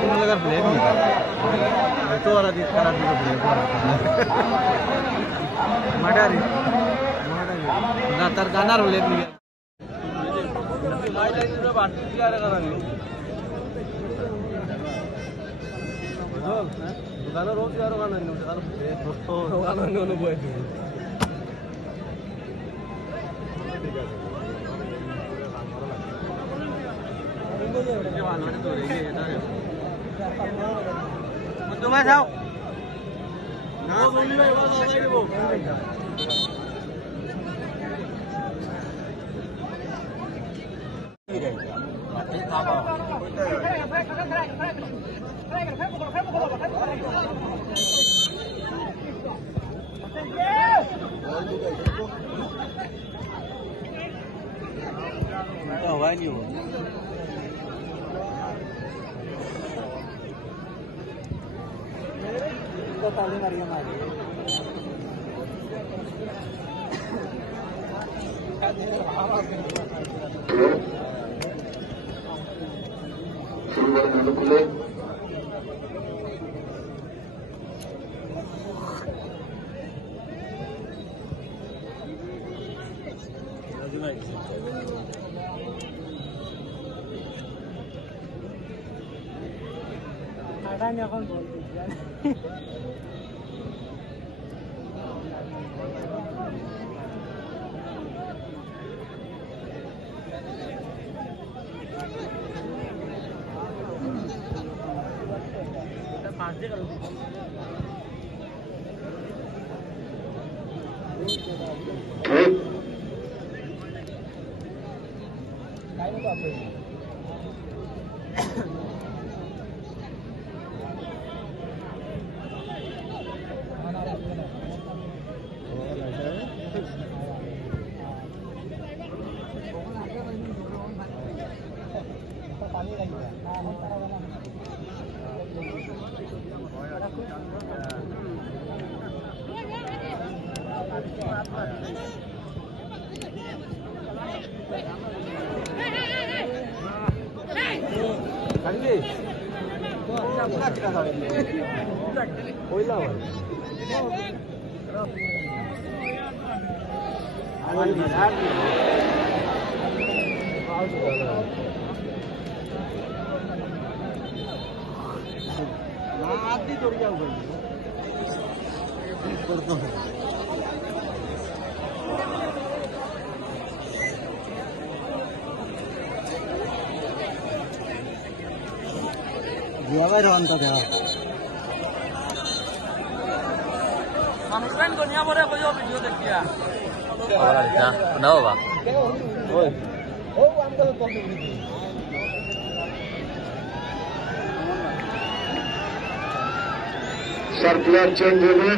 কোনো জায়গার প্লেট নেই তো ওরা তারা দিকে প্লেট মাটারি না তার গানার প্লেট নিয়ে দোকানে রোজ আর গান অনুভব তোমায় যাও না বলি ভাই বাবা আগাই দেব हवा नहीं हो तो ताली मारिए मारिए Makanya kan boleh circular change होगा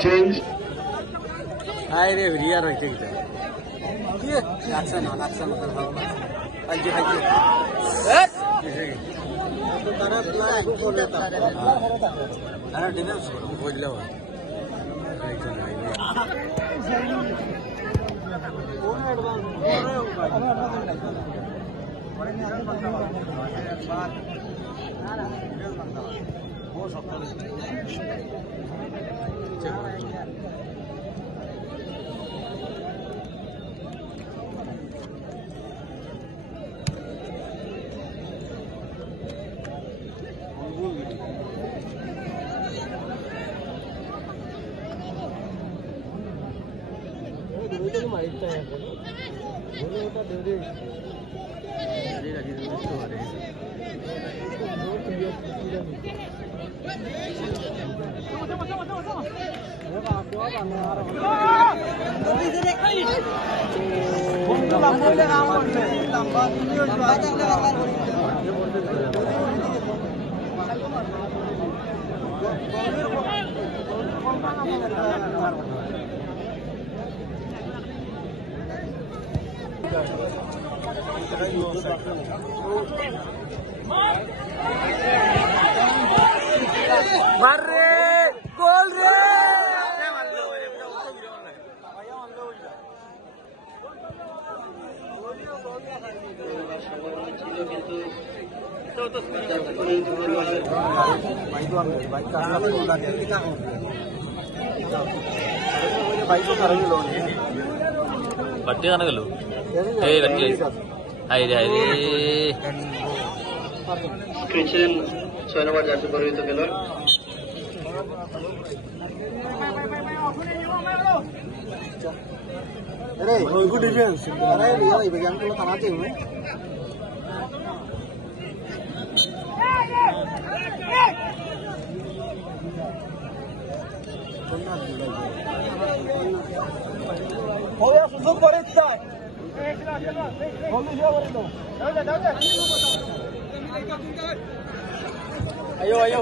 change. Hi, there, we are right there. That's an action. Thank you. పట్టిగా అనగలు Christian 6 নম্বর জাতীয় পরিহিত খেলোয়াড় good defense. সুযোগ করে ayo ayo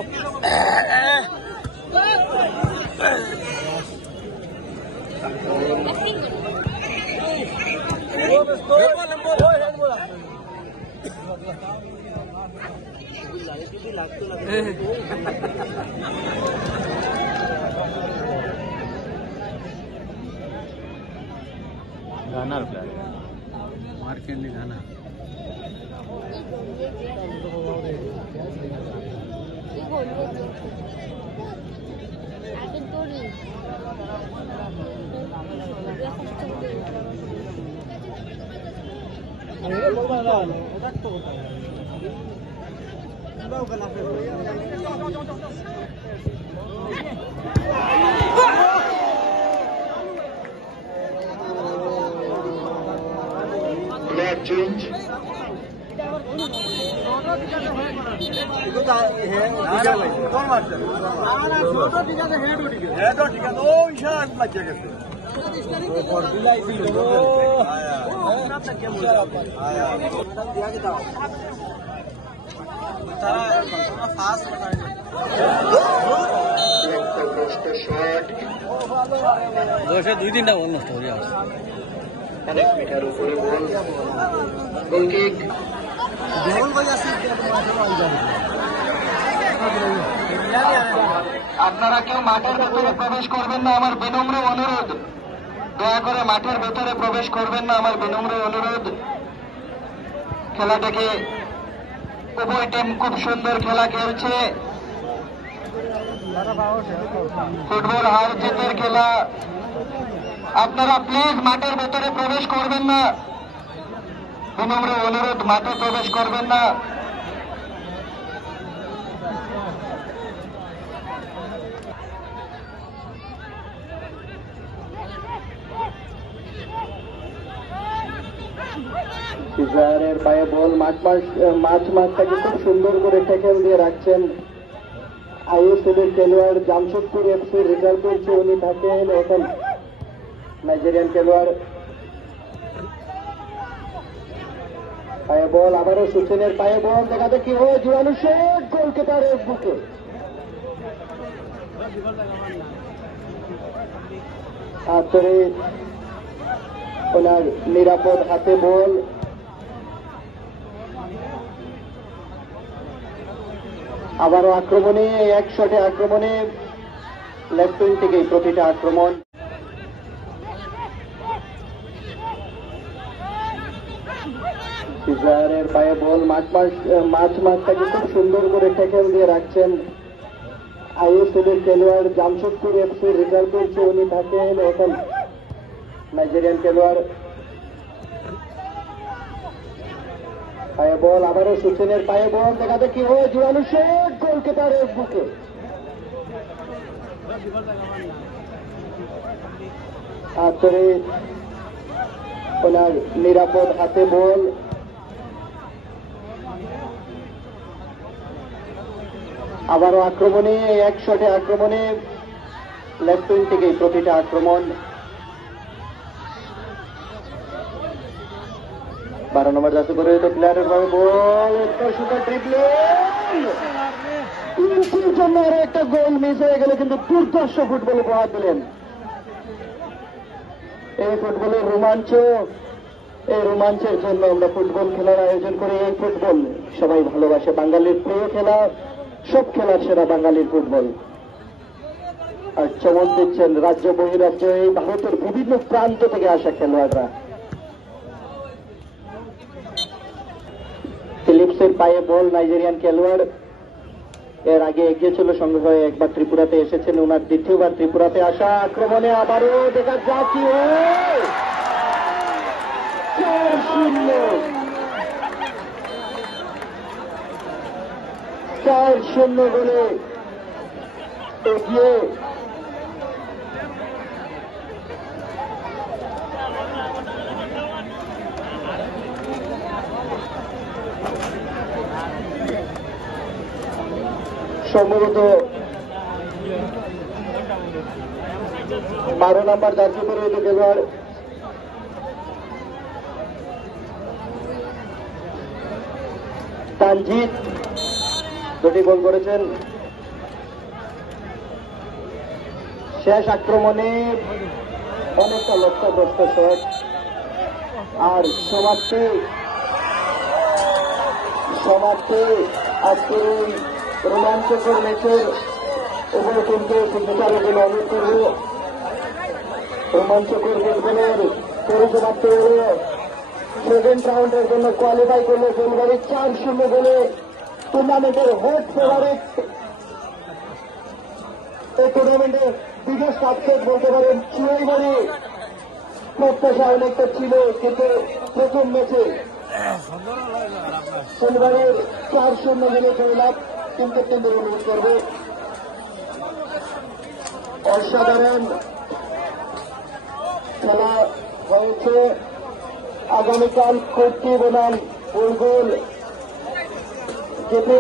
गाना रुपया मार के गाना Black change দুই তিনটা বল নষ্ট হয়ে যাচ্ছে অনেক মিটার উপরে বল গোল কিক আপনারা কেউ মাঠের ভেতরে প্রবেশ করবেন না আমার বিনম্র অনুরোধ দয়া করে মাঠের ভেতরে প্রবেশ করবেন না আমার বিনম্র অনুরোধ খেলাটাকে উভয় টিম খুব সুন্দর খেলা খেলছে ফুটবল হার জিতের খেলা আপনারা প্লিজ মাঠের ভেতরে প্রবেশ করবেন না বিনম্র অনুরোধ মাঠে প্রবেশ করবেন না ইসরায়েলের পায়ে বল মাঠটাকে খুব সুন্দর করে ট্যাকেল দিয়ে রাখছেন আইএসএলের খেলোয়াড় জামশেদপুর এফসি রেজাল্ট করছে উনি থাকেন এখন নাইজেরিয়ান খেলোয়াড় পায়ে বল আবারও সুসেনের পায়ে বল দেখা দেখি ও জুয়ানু শেখ গোলকিপারের বুকে তারপরে ওনার নিরাপদ হাতে বল আবারও আক্রমণে এক শটে আক্রমণে লেফট উইং থেকে প্রতিটা আক্রমণ ডিজায়ারের পায়ে বল মাঠটাকে খুব সুন্দর করে ট্যাকেল দিয়ে রাখছেন আইএসএলের খেলোয়াড় জামশেদপুর এফসির রেজাল্ট পেয়েছে উনি থাকেন এখন নাইজেরিয়ান খেলোয়াড়। পায়ে বল আবারও সুচেনের পায়ে বল দেখা দেখি হয়ে জুয়ানো শট গোলকিপারের বুকে। আচরে ওনার নিরাপদ হাতে বল আবারও আক্রমণে এক শটে আক্রমণে লেফট উইং থেকে প্রতিটা আক্রমণ। 12 নম্বর যাচ্ছে পরিহিত প্লেয়ারের ভাবে বল উত্তর সুন্দর ড্রিবলিং জন্য আরো একটা গোল মিস হয়ে গেল, কিন্তু দুর্ধর্ষ ফুটবল উপহার দিলেন। এই ফুটবলের রোমাঞ্চ, এই রোমাঞ্চের জন্য আমরা ফুটবল খেলার আয়োজন করি। এই ফুটবল সবাই ভালোবাসে, বাঙালির প্রিয় খেলা, সব খেলার সেরা বাঙালির ফুটবল। আর চমক দিচ্ছেন রাজ্য বহিরাজ্য এই ভারতের বিভিন্ন প্রান্ত থেকে আসা খেলোয়াড়রা। ফিলিপসের পায়ে বল নাইজেরিয়ান খেলোয়াড় এর আগে এগিয়ে ছিল, সঙ্গে হয়ে একবার ত্রিপুরাতে এসেছেন, ওনার দ্বিতীয়বার ত্রিপুরাতে আসা। আক্রমণে আবারও দেখা যা কি 4-0 গোলে এগিয়ে সম্ভবত 12 নম্বর জার্সি পরিহিত খেলোয়াড় তানজিদ দুটি গোল করেছেন। শেষ আক্রমণে অনেকটা লক্ষ্যভ্রষ্ট শট আর সমাপ্তি আজকের এই রোমাঞ্চকর ম্যাচের উভয় টিমকে বিচারকের অনুরোধ করব রোমাঞ্চকর ফুটবলের পরিসমাপ্তি হল সেকেন্ড রাউন্ডের জন্য কোয়ালিফাই করলে ফুলবাড়ি 4-0 গোলে টুর্নামেন্টের হোস্ট ফেভারিট। এই টুর্নামেন্টের বিগেস্ট আপসেট বলতে পারেন চুয়াইবাড়ি। প্রত্যাশা অনেকটা ছিল, কিন্তু প্রথম ম্যাচে ফুলবাড়ির 4-0 গোলে জয়লাভ। কিন্তু অনুরোধ করব অসাধারণ খেলা হয়েছে। আগামীকাল কোটি বনাম বুলবুল যেতে